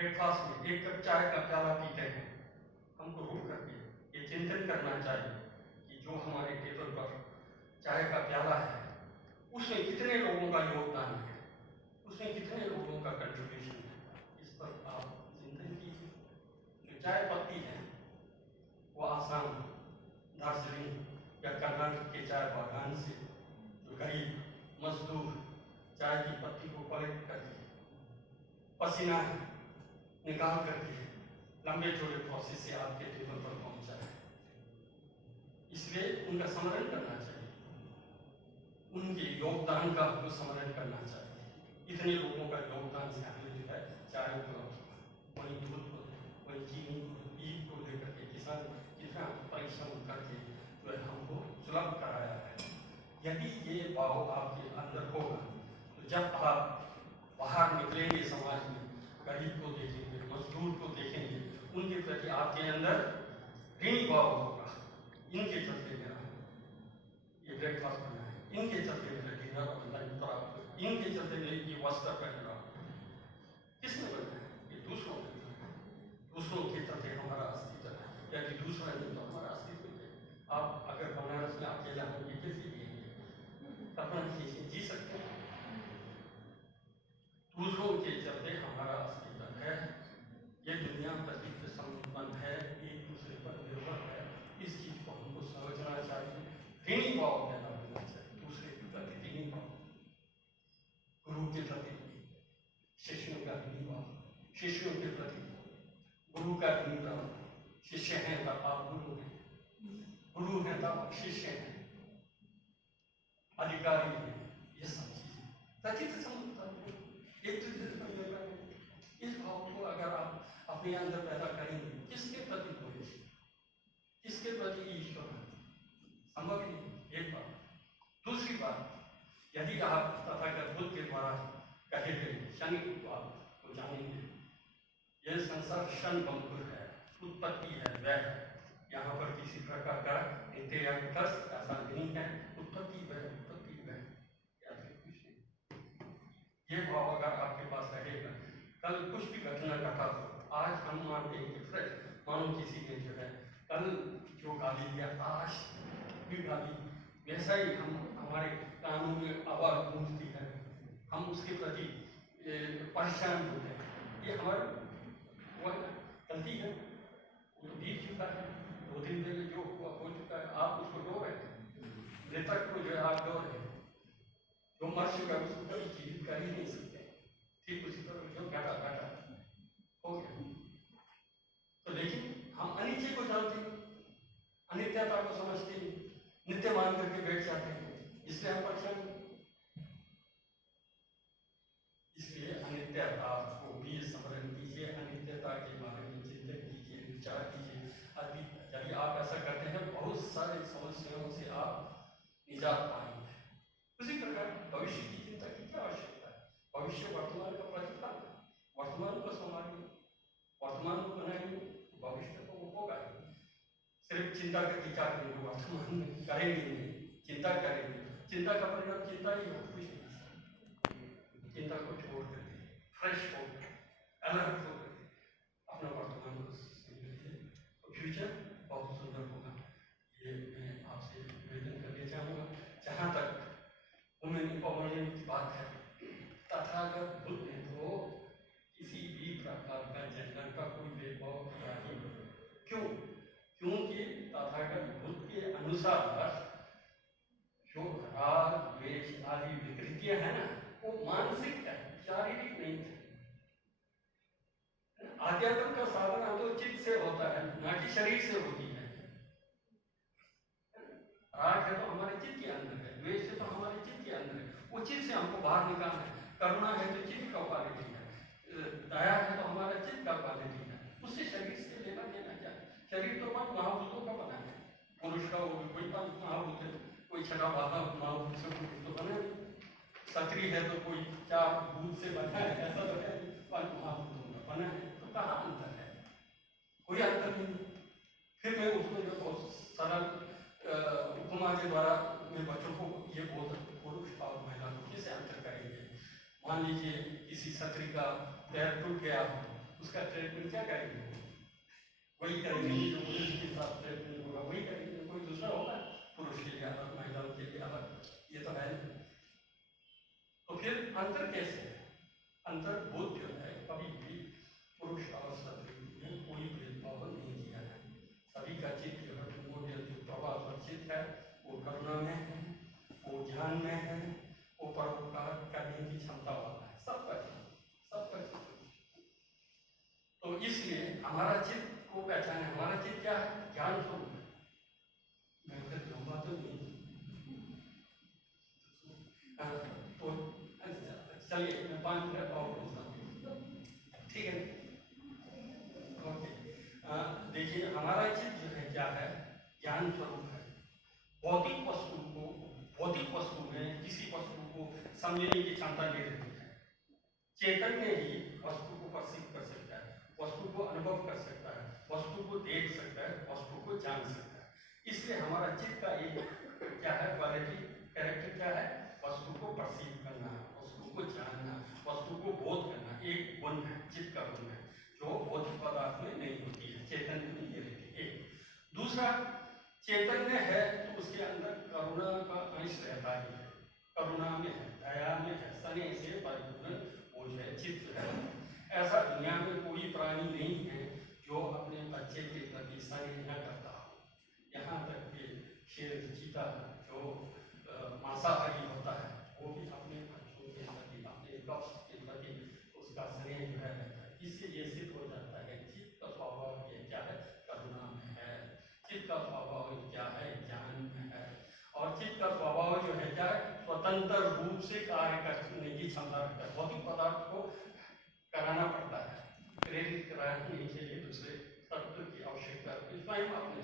Breakfast में एक cup चाय का प्याला पीते हैं, हमको रुक करके ये चिंतन करना चाहिए कि जो हमारे टेबल पर चाय का प्याला है उसमें कितने लोगों का योगदान है, उसमें कितने लोगों का कंट्रीब्यूशन है। इस पर आप चिंतन कीजिए। जो चाय पत्ती है वो आसाम, दार्जिलिंग या कर्नाटक के चाय बागान से जो गरीब मजदूर चाय की पत्ती को कलेक्ट करके पसीना निकाल करके लंबे चौड़े प्रोसेस से आपके टेबल पर पहुंचा है। इसलिए उनका स्मरण करना चाहिए, उनके योगदान का हमको स्मरण करना चाहिए। इतने लोगों का योगदान से हमें जो है चाय उपलब्ध हुआ, वही दूध को, वही चीनी को, ईद को लेकर के किसान कितना परिश्रम करके जो है हमको सुलभ कराया है। यदि ये भाव आपके अंदर होगा तो जब आप बाहर निकलेंगे समाज में, गरीब को देखेंगे, मजदूर को देखेंगे, उनके प्रति आपके अंदर ऋणी भाव होगा। इनके चलते मेरा ये ब्रेकफास्ट बना है, इनके चलते मेरा डिनर ऑनलाइन प्राप्त, इनके चलते मेरे ये वस्त्र पहन रहा हूँ। किसने बनाया? ये दूसरों ने बनाया। दूसरों के चलते हमारा अस्तित्व है, या कि दूसरा नहीं तो हमारा अस्तित्व है। आप अगर बनारस में अकेला होंगे कैसे जिएंगे? कल्पना कीजिए, जी सकते हैं? दूसरों के चलते हमारा अस्तित्व है। ये दुनिया प्रतिष्ठ संपन्न है, एक दूसरे पर निर्भर है। इस चीज को हमको समझना चाहिए। ऋणी भाव पैदा होना चाहिए, दूसरे के प्रति ऋणी भाव, गुरु के प्रति शिष्यों का ऋणी भाव, शिष्यों के प्रति गुरु का ऋणी भाव। शिष्य हैं तब आप गुरु हैं, गुरु हैं तब आप शिष्य हैं, अधिकारी हैं। ये सब चीजें प्रतिष्ठ संपन्न, एक दूसरे पर निर्भर है। इस भाव को अगर आप अपने अंदर पैदा करेंगे, किसके प्रति द्वेष, किसके प्रति ईश्वर संभव ही नहीं। एक बात। दूसरी बात, यदि आप तथागत बुद्ध के द्वारा कहे गए शनि को आपको जानेंगे, यह संसार क्षण भंगुर है, उत्पत्ति है, वह है। यहाँ पर किसी प्रकार का नित्य या तर्क ऐसा नहीं है। उत्पत्ति वह, उत्पत्ति वह, या फिर कुछ नहीं। ये भाव अगर आपके पास रहेगा, कल कुछ भी घटना घटा तो आज हम मानते हैं कि फ्रेश, मानो किसी ने जो है कल जो गाली दिया, आज भी गाली, वैसा ही हम हमारे कानों में आवाज गूंजती है, हम उसके प्रति परेशान होते हैं। ये हमारी वह गलती है, वो तो बीत चुका है। 2 दिन पहले जो हुआ हो चुका है, आप उसको डो रहे हैं, मृतक को जो है आप डो रहे हैं। जो मर चुका है उसको कभी जीवित कर ही नहीं सकते। ठीक उसी तरह जो घटा घटा हो गया। तो लेकिन हम अनित्य को जानते हैं, अनित्यता को समझते हैं, नित्य मान करके बैठ जाते हैं, इसलिए हम परेशान। इसलिए अनित्यता को भी स्मरण कीजिए, अनित्यता के बारे में चिंतन कीजिए, विचार कीजिए। अभी यदि आप ऐसा करते हैं, बहुत सारे समस्याओं से आप निजात पाएंगे। उसी प्रकार भविष्य की चिंता की क्या आवश्यकता है? भविष्य वर्तमान का प्रतिफल है। वर्तमान को संभालिए, वर्तमान को बनाइए, भविष्य को होगा। सिर्फ चिंता करके क्या करेंगे? वर्तमान में करेंगे नहीं, चिंता करेंगे। चिंता का परिणाम चिंता ही हो, कुछ नहीं। चिंता को छोड़ करके फ्रेश होकर, अलर्ट होकर अपना वर्तमान को संभालिए, तो फ्यूचर बहुत सुंदर होगा। ये मैं आपसे निवेदन करना चाहूँगा। जहाँ तक वुमेन एम्पावरमेंट की बात है, तथागत बुद्ध ने तो किसी भी प्रकार का जेंडर का कोई भेदभाव किया ही नहीं। क्यों? क्योंकि तथागत बुद्ध के अनुसार जो राग द्वेष आदि विकृतियां है ना, वो मानसिक है, शारीरिक नहीं है। आध्यात्म का साधना तो चित्त से होता है, ना कि शरीर से होती है। राग है तो हमारे चित्त के अंदर है, द्वेष है तो हमारे चित्त के अंदर है, वो चित्त से हमको बाहर निकालना है। करुणा है तो चित्त का क्वालिटी है, दया है तो हमारा चित्त का क्वालिटी है। उससे शरीर से लेना देना क्या है? शरीर तो पंच महाभूतों का बना है। पुरुष का कोई पंच महाभूत है, कोई छठा महाभूत से तो बना है। क्षत्रिय है तो कोई 4 भूत से बना है, ऐसा तो है, पंच महाभूतों का बना है। तो कहाँ अंतर है? कोई अंतर नहीं। फिर मैं उसमें जो बहुत सरल उपमा के द्वारा मैं बच्चों को ये बोल सकता हूँ, पुरुष और महिला को कैसे अंतर करेंगे। मान लीजिए किसी क्षत्रिय का पैर टूट गया हो, उसका ट्रीटमेंट क्या करेंगे? वही करेंगे जो पुरुष के साथ ट्रीटमेंट होगा, वही करेंगे, कोई दूसरा होगा? पुरुष के लिए अलग, महिलाओं के लिए अलग, ये तो है नहीं। तो फिर अंतर कैसे है? अंतर बोध जो है, कभी भी पुरुष और स्त्री में कोई भेदभाव नहीं किया है। सभी का चित्त जो है जो प्रभाव और चित्त है वो करुणा में है, वो ज्ञान में है, वो परोपकार करने की क्षमता वाला है, सबका चित्त। तो इसलिए हमारा चित्त को पहचाने, हमारा चित्त क्या है? ज्ञान स्वरूप है। मैं फिर कहूँगा तो नहीं। तो चलिए मैं 5 मिनट और बोलता हूँ, ठीक है? ओके। देखिए हमारा चित्त जो है क्या है? ज्ञान स्वरूप है। भौतिक वस्तु में किसी वस्तु को समझने की क्षमता नहीं रहती है। चैतन्य ही वस्तु को परसीव कर सकता है, वस्तु को अनुभव कर सकता है, वस्तु को देख सकता है, वस्तु को जान सकता है। इसलिए हमारा चित्त का एक क्या है क्वालिटी, कैरेक्टर क्या है? वस्तु को परसीव करना, वस्तु को जानना, वस्तु को बोध करना, एक गुण है, चित्त का गुण है, जो भौतिक पदार्थ में नहीं होती है, चैतन्य में नहीं रहती। एक दूसरा, चैतन्य है तो उसके अंदर करुणा का अंश रहता ही है, करुणा में है, दया में है, स्नेह से परिपूर्ण वो जो है चित्त है। ऐसा दुनिया में कोई प्राणी नहीं है जो अपने बच्चे के प्रति स्नेह न करता हो। यहाँ तक कि शेर, चीता जो मांसाहारी होता है वो भी अपने बच्चों के प्रति, अपने पक्ष के प्रति उसका स्नेह जो है रहता है। इससे ये सिद्ध हो जाता है चित्त का स्वभाव ये क्या है? करुणा में है। चित्त का स्वभाव क्या है? ज्ञान में है। और चित्त का स्वभाव जो है क्या है? स्वतंत्र रूप से कार्य करने की क्षमता रखता है। भौतिक पदार्थ को कराना पड़ता है, प्रेरित कराने के लिए दूसरे तत्व की आवश्यकता है, स्वयं अपने